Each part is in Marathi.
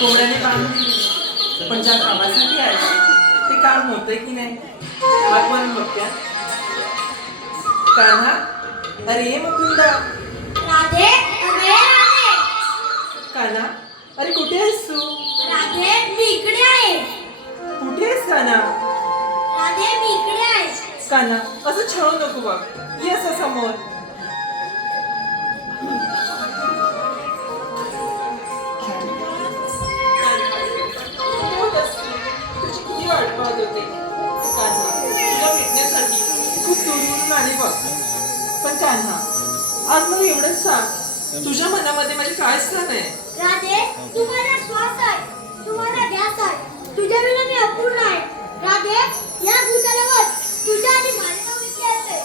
कोंबड्याने बांधून दिली, पण ज्या कामासाठी आहे ते काम होतंय की नाही हात मारून बघत्या. कान्हा, अरे मुकुंदा. राधे, अरे राधे. कान्हा, अरे कुठे आहेस तू? राधे, मी इकडे आहे. कुठे आहेस कान्हा? राधे, मी इकडे आहे. कान्हा, असं छळू नको बघ, ये असं समोर. तुझी किती वाट पाहत होते कान्हा, तुला भेटण्यासाठी खूप दूरवरून आले बघ. पण कान्हा, आज मला एवढंच सांग, तुझ्या मनामध्ये माझे काय स्थान आहे? राधे, तू माझा श्वास आहे, तू माझा ध्यास आहे, तुझ्या विना मी अपूर्ण आहे. राधे, या भूतलावर तुझ्या आणि माझे नाव विचारते.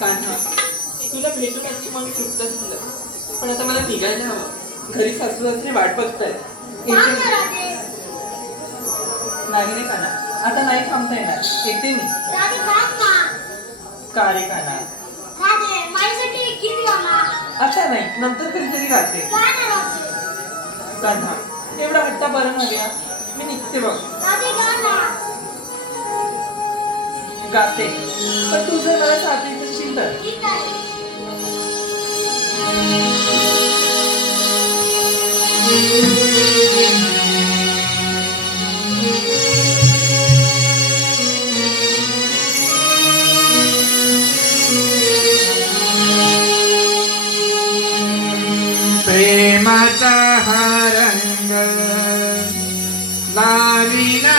कान्हा, तुला भेटून अगदी मन तृप्त झालं, पण आता मला निघायला हवं. घरी सासू सासरे वाट बघतायत. थांब ना राधे. नाही रे कान्हा, आता नाही थांबता येणार, येते मी. राधे, थांब ना. का रे कान्हा? राधे, माझ्यासाठी एक गीत गा ना. आता नाही, नंतर कधीतरी गाते. गा ना राधे. कान्हा, एवढा हट्टा बरं नव्या, मी निघते बघ. राधे, गा ना. गाते, पण तू जर मला साथ देत असशील तर. ठीक आहे. प्रेमाचा हा रंग लाविना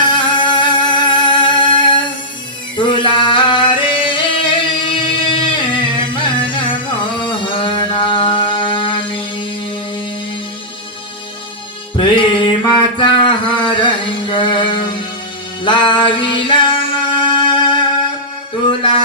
तुला रे मनमोहनानी. प्रेमाचा हा रंग लाविना तुला